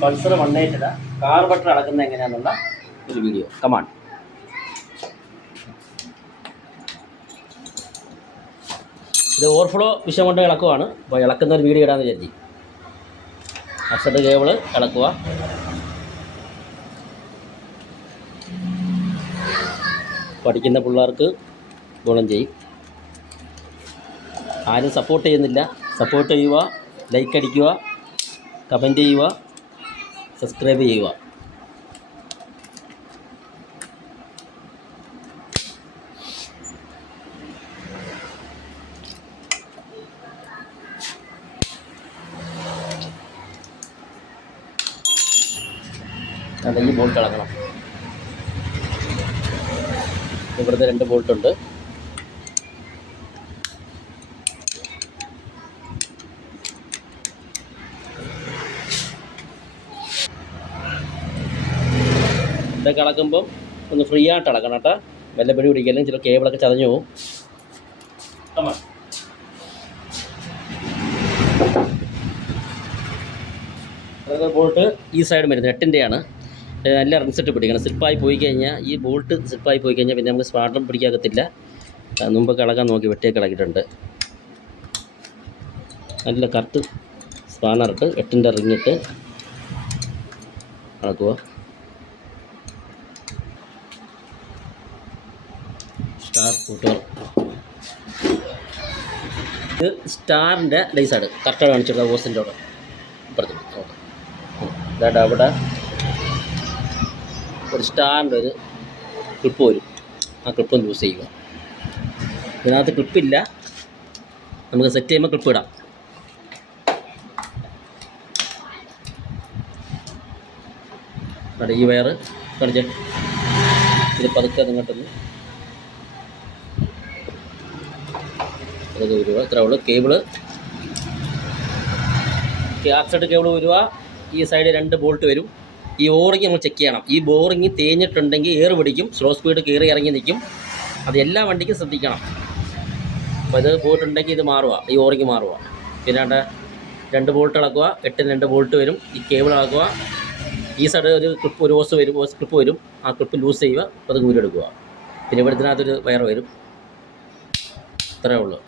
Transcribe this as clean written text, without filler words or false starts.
Pulsar 180 carburettor അളക്കുന്നത് എങ്ങനെയാണെന്നുള്ള ഒരു video. Come on. ഇത് ഓവർഫ്ലോ വിഷയം കൊണ്ട് ഇളക്കുവാണ്. അപ്പോൾ ഇളക്കുന്ന ഒരു വീഡിയോ ഇടാമെന്ന് വിചാരിച്ചു. അസറ്റ് കേബിള് ഇളക്കുക. പഠിക്കുന്ന പിള്ളേർക്ക് ഗുണം ചെയ്യും. ആരും സപ്പോർട്ട് ചെയ്യുന്നില്ല. സപ്പോർട്ട് ചെയ്യുക, ലൈക്ക് അടിക്കുക, കമൻറ്റ് ചെയ്യുക, സബ്സ്ക്രൈബ് ചെയ്യുക. ഈ ബോൾട്ട് ഇളക്കണം. ഇവിടുത്തെ 2 ബോൾട്ടുണ്ട്. ഇതൊക്കെ ഇളക്കുമ്പം ഒന്ന് ഫ്രീ ആയിട്ട് ഇളക്കണം കേട്ടോ. വെല്ലപ്പടി പിടിക്കലും ചില കേബിളൊക്കെ ചതഞ്ഞു പോകും. അതൊക്കെ ബോൾട്ട് ഈ സൈഡ് വരുന്നത് 8-ൻ്റെയാണ്. നല്ല റിൻസെറ്റ് പിടിക്കണം. സ്ലിപ്പായി പോയി കഴിഞ്ഞാൽ ഈ ബോൾട്ട് സ്ലിപ്പായി പോയി കഴിഞ്ഞാൽ പിന്നെ നമുക്ക് സ്പാർട്ടം പിടിക്കാകത്തില്ല. മുമ്പൊക്കെ ഇളകാൻ നോക്കി വെട്ടിയൊക്കെ ഇളകിയിട്ടുണ്ട്. നല്ല കറക്റ്റ് സ്പാനറിട്ട് 8-ൻ്റെ റിങ്ങിട്ട് ഇളക്കുക. സ്റ്റാർ കൂട്ടുക. ഇത് സ്റ്റാറിൻ്റെ ലൈസാണ്. കറക്റ്റാണ് കാണിച്ചിട്ട് ഓസിൻ്റെ അവിടെ ഇപ്പുറത്ത് ഇതായിട്ട് അവിടെ ഒരു സ്റ്റാറിൻ്റെ ഒരു ക്ലിപ്പ് വരും. ആ ക്ലിപ്പ് ഒന്ന് യൂസ് ചെയ്യുക. ഇതിനകത്ത് ക്ലിപ്പില്ല. നമുക്ക് സെറ്റ് ചെയ്യുമ്പോൾ ക്ലിപ്പ് ഇടാം. അവിടെ ഈ വയറ് കാണിച്ചേ. ഇത് പതുക്കെ നിങ്ങോട്ടൊന്ന് അതൊക്കെ വരുക. ഇത്ര ഉള്ളു. കേബിള് ആക്സെറ്റ് കേബിൾ വരുക. ഈ സൈഡ് 2 ബോൾട്ട് വരും. ഈ ഓറിങ് നമ്മൾ ചെക്ക് ചെയ്യണം. ഈ ബോറിങ് തേഞ്ഞിട്ടുണ്ടെങ്കിൽ എയർ പിടിക്കും, സ്ലോ സ്പീഡ് കയറി ഇറങ്ങി നിൽക്കും. അത് എല്ലാ വണ്ടിക്കും ശ്രദ്ധിക്കണം. അപ്പോൾ ഇത് പോയിട്ടുണ്ടെങ്കിൽ ഇത് മാറുക, ഈ ഓറിങ് മാറുക. പിന്നെ 2 ബോൾട്ട് ഇളക്കുക. 8-ന് 2 ബോൾട്ട് വരും. ഈ കേബിൾ ഇളക്കുക. ഈ സൈഡ് ഒരു ക്ലിപ്പ്, ഒരു ഓസ് വരും, ഓസ് ക്ലിപ്പ് വരും. ആ ക്ലിപ്പ് ലൂസ് ചെയ്യുക, അത് ഊരെടുക്കുക. പിന്നെ ഇവിടെ ഇതിനകത്തൊരു വയർ വരും. ഇത്രയേ ഉള്ളൂ.